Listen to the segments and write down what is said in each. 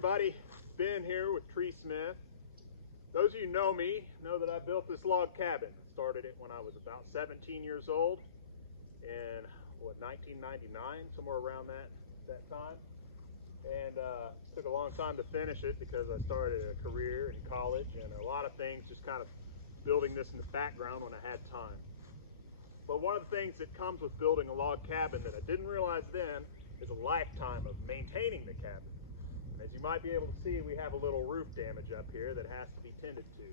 everybody, Ben here with Tree Smith. Those of you who know me know that I built this log cabin. I started it when I was about 17 years old in 1999, somewhere around that time. And it took a long time to finish it because I started a career in college and a lot of things just kind of building this in the background when I had time. But one of the things that comes with building a log cabin that I didn't realize then is a lifetime of maintaining the cabin. As you might be able to see, we have a little roof damage up here that has to be tended to.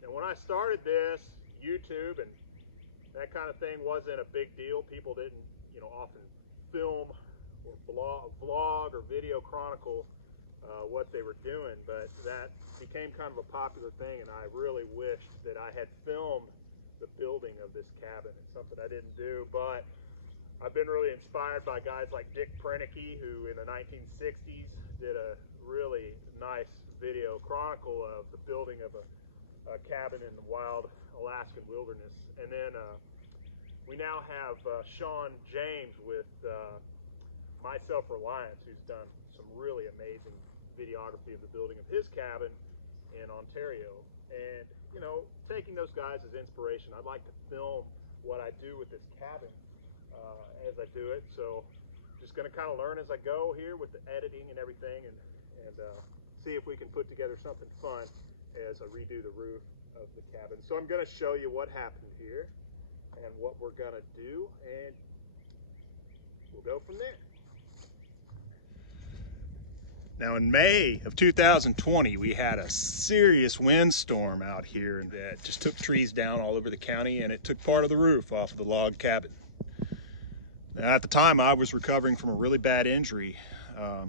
Now when I started this, YouTube and that kind of thing wasn't a big deal. People didn't, often film or vlog or video chronicle what they were doing, but that became kind of a popular thing, and I really wished that I had filmed the building of this cabin. It's something I didn't do, but I've been really inspired by guys like Dick Prenicky, who in the 1960s did a really nice video chronicle of the building of a cabin in the wild Alaskan wilderness. And then we now have Sean James with My Self-Reliance, who's done some really amazing videography of the building of his cabin in Ontario. And, taking those guys as inspiration, I'd like to film what I do with this cabin as I do it. So just going to kind of learn as I go here with the editing and everything, and see if we can put together something fun as I redo the roof of the cabin. So I'm going to show you what happened here and what we're going to do, and we'll go from there. Now in May of 2020, we had a serious windstorm out here that just took trees down all over the county, and it took part of the roof off of the log cabin. Now, at the time, I was recovering from a really bad injury. I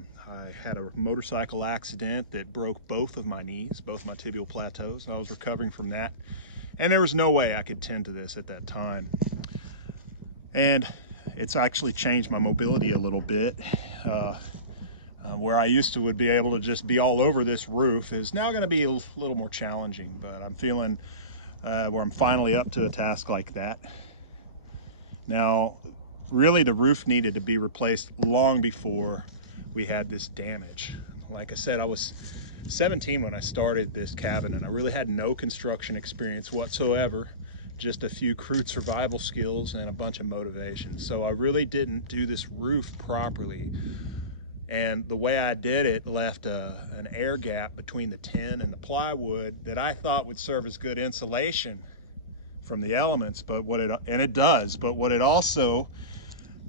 had a motorcycle accident that broke both of my knees, both my tibial plateaus. I was recovering from that, and there was no way I could tend to this at that time. And it's actually changed my mobility a little bit. Where I used to would be able to just be all over this roof is now going to be a little more challenging, but I'm feeling where I'm finally up to a task like that. Now, really the roof needed to be replaced long before we had this damage. Like I said, I was 17 when I started this cabin, and I really had no construction experience whatsoever, just a few crude survival skills and a bunch of motivation. So I really didn't do this roof properly. And the way I did it left an air gap between the tin and the plywood that I thought would serve as good insulation from the elements, but it does, but what it also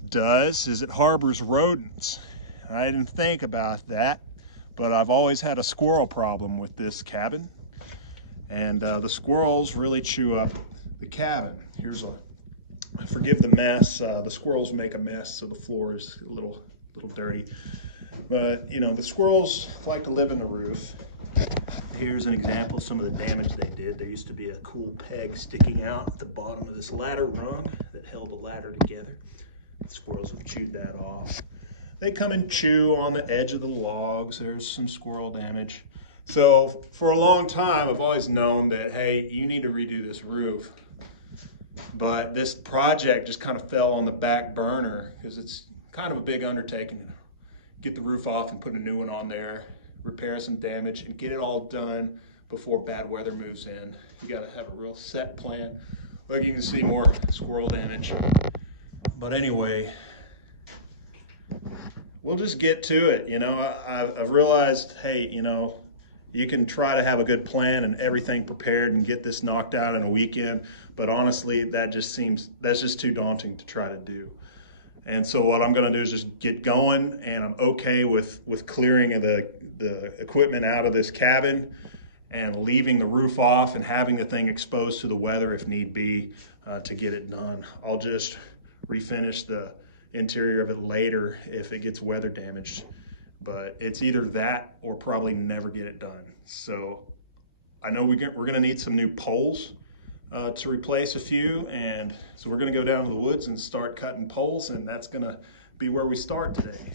does is it harbors rodents. I didn't think about that, but I've always had a squirrel problem with this cabin, and the squirrels really chew up the cabin. Forgive the mess, the squirrels make a mess, so the floor is a little dirty. But, the squirrels like to live in the roof. Here's an example of some of the damage they did. There used to be a cool peg sticking out at the bottom of this ladder rung that held the ladder together. The squirrels have chewed that off. They come and chew on the edge of the logs. There's some squirrel damage. So for a long time, I've always known that, hey, you need to redo this roof. But this project just kind of fell on the back burner because it's kind of a big undertaking. Get the roof off and put a new one on there, repair some damage, and get it all done before bad weather moves in. You got to have a real set plan. Look, you can see more squirrel damage. But anyway, we'll just get to it. I've realized, hey, you can try to have a good plan and everything prepared and get this knocked out in a weekend, but honestly, that's just too daunting to try to do. And so what I'm going to do is just get going, and I'm okay with clearing the equipment out of this cabin and leaving the roof off and having the thing exposed to the weather if need be to get it done. I'll just refinish the interior of it later if it gets weather damaged, but it's either that or probably never get it done. So I know we're going to need some new poles to replace a few, and so we're going to go down to the woods and start cutting poles, and that's going to be where we start today.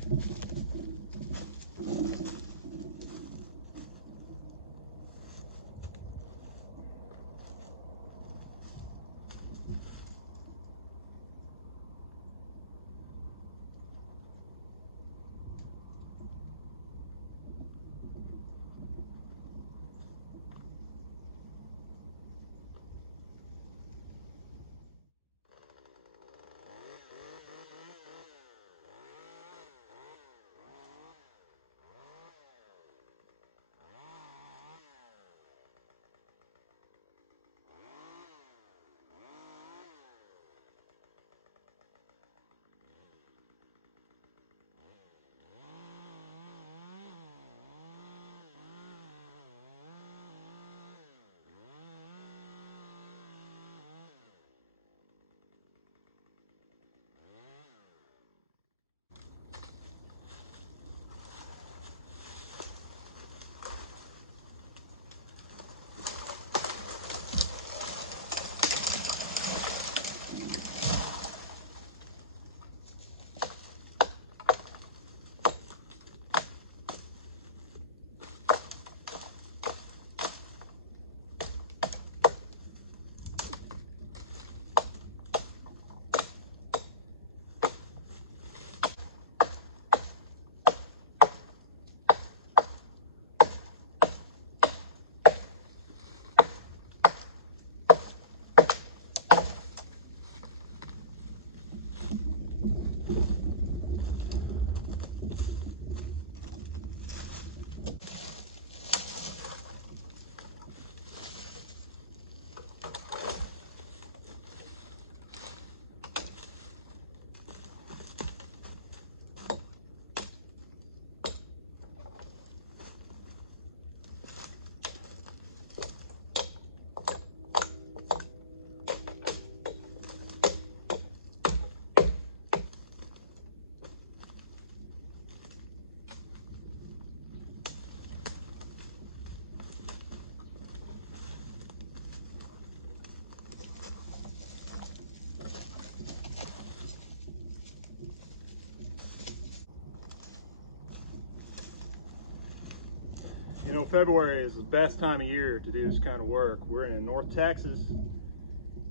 February is the best time of year to do this kind of work. We're in North Texas,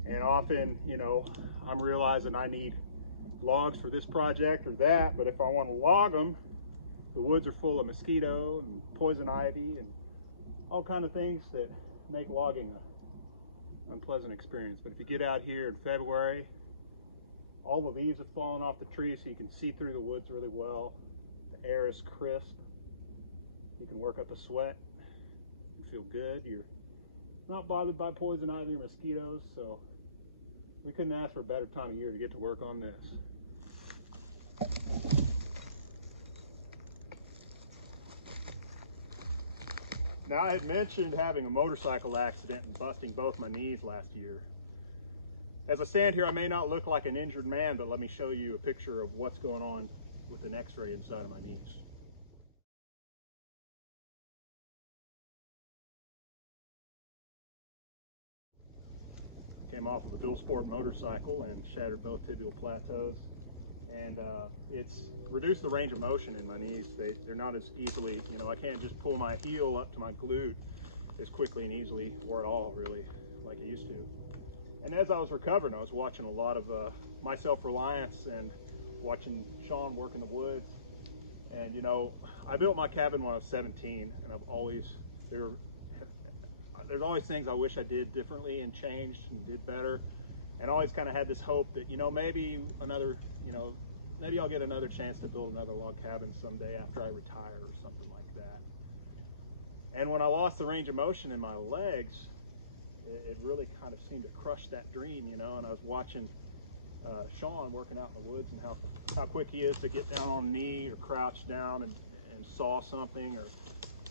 and often, you know, I'm realizing I need logs for this project or that, but if I want to log them, the woods are full of mosquito and poison ivy and all kind of things that make logging an unpleasant experience. But if you get out here in February, all the leaves have fallen off the trees, so you can see through the woods really well. The air is crisp. You can work up a sweat. You feel good. You're not bothered by poison ivy or mosquitoes, so we couldn't ask for a better time of year to get to work on this. Now, I had mentioned having a motorcycle accident and busting both my knees last year. As I stand here, I may not look like an injured man, but let me show you a picture of what's going on with an x-ray inside of my knees. Came off of a dual sport motorcycle and shattered both tibial plateaus. And it's reduced the range of motion in my knees. They're not as easily, you know, I can't just pull my heel up to my glute as quickly and easily, or at all really, like I used to. And as I was recovering, I was watching a lot of my self-reliance and watching Sean work in the woods. And you know, I built my cabin when I was 17, and I've always, there's always things I wish I did differently and changed and did better. And always kind of had this hope that, you know, maybe another, you know, maybe I'll get another chance to build another log cabin someday after I retire or something like that. And when I lost the range of motion in my legs, it really kind of seemed to crush that dream, you know. And I was watching Sean working out in the woods and how quick he is to get down on a knee or crouch down and saw something or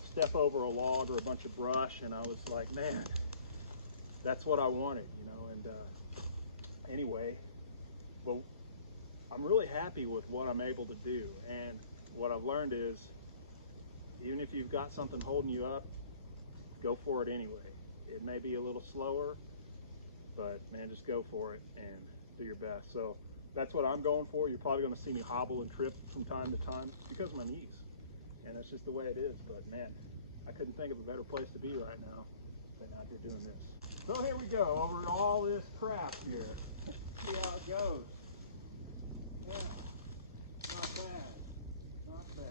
step over a log or a bunch of brush. And I was like, man, that's what I wanted, you know. And anyway, well, I'm really happy with what I'm able to do. And what I've learned is, even if you've got something holding you up, go for it anyway. It may be a little slower, but man, just go for it and do your best. So that's what I'm going for. You're probably going to see me hobble and trip from time to time because of my knees. And that's just the way it is. But man, I couldn't think of a better place to be right now than out here doing this. So here we go, over all this crap here. See how it goes. Yeah, not bad, not bad.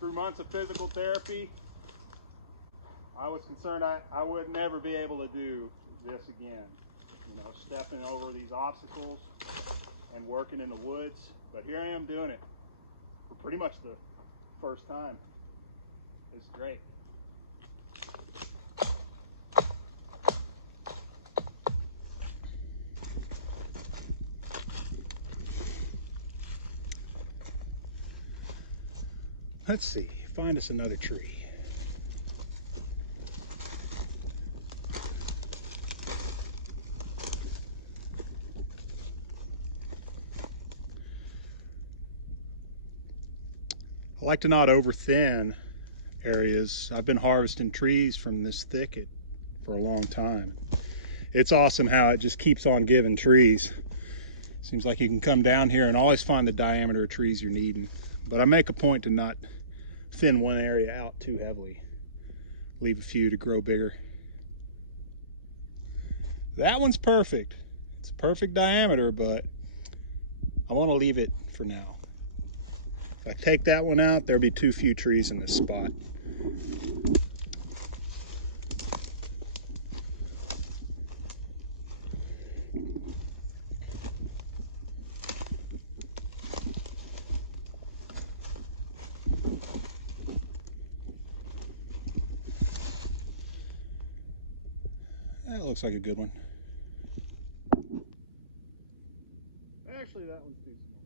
Through months of physical therapy, I was concerned I would never be able to do this again. You know, stepping over these obstacles and working in the woods. But here I am doing it for pretty much the first time. It's great. Let's see, find us another tree. I like to not over thin areas. I've been harvesting trees from this thicket for a long time. It's awesome how it just keeps on giving trees. Seems like you can come down here and always find the diameter of trees you're needing. But I make a point to not thin one area out too heavily. Leave a few to grow bigger. That one's perfect. It's a perfect diameter, but I want to leave it for now. If I take that one out, there'll be too few trees in this spot. That looks like a good one. Actually, that one's too small.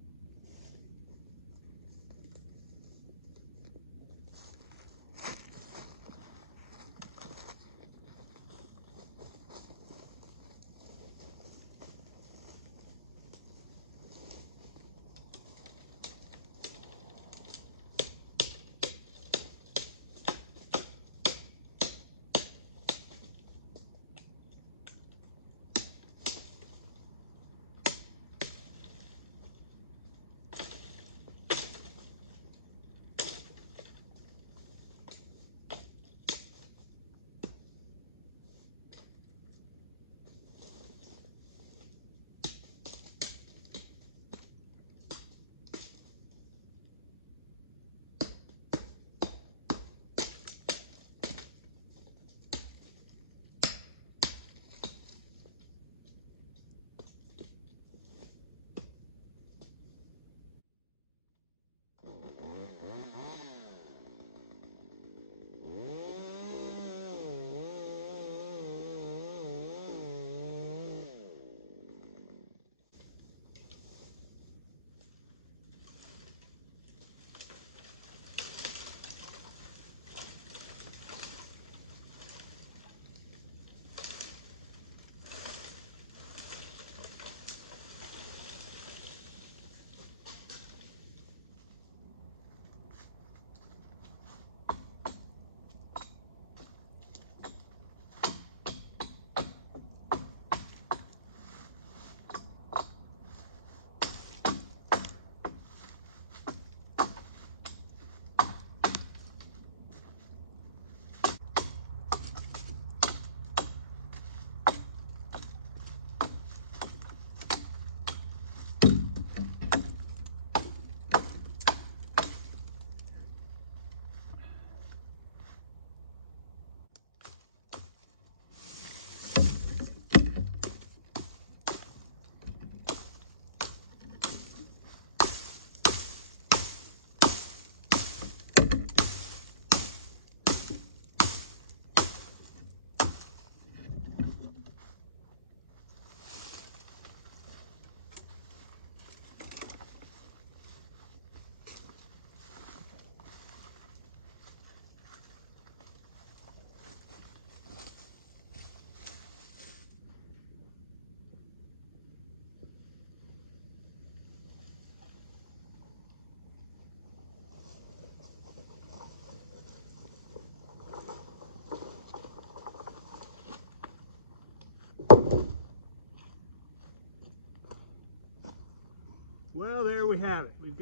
Well, there we have it.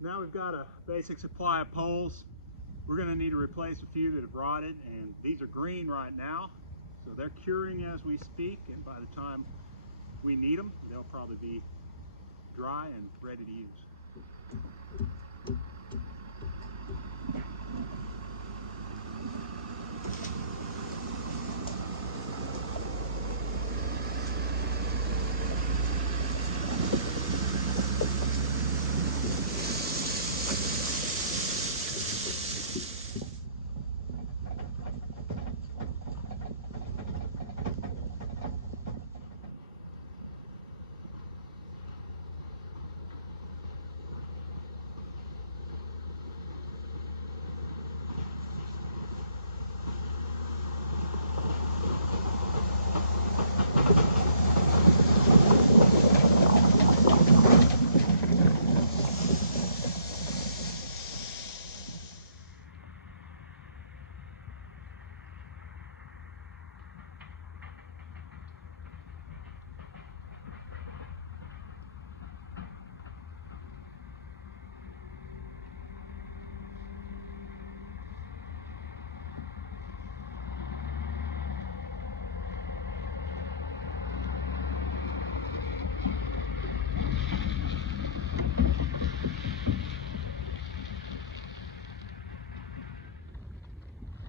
Now we've got a basic supply of poles. We're going to need to replace a few that have rotted, and these are green right now, so they're curing as we speak, and by the time we need them, they'll probably be dry and ready to use.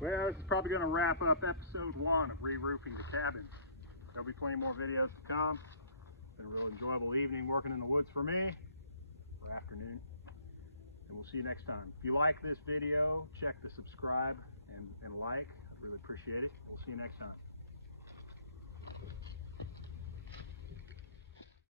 Well, this is probably going to wrap up episode 1 of re-roofing the cabin. There'll be plenty more videos to come. Been a real enjoyable evening working in the woods for me, or afternoon. And we'll see you next time. If you like this video, check the subscribe and like. I'd really appreciate it. We'll see you next time.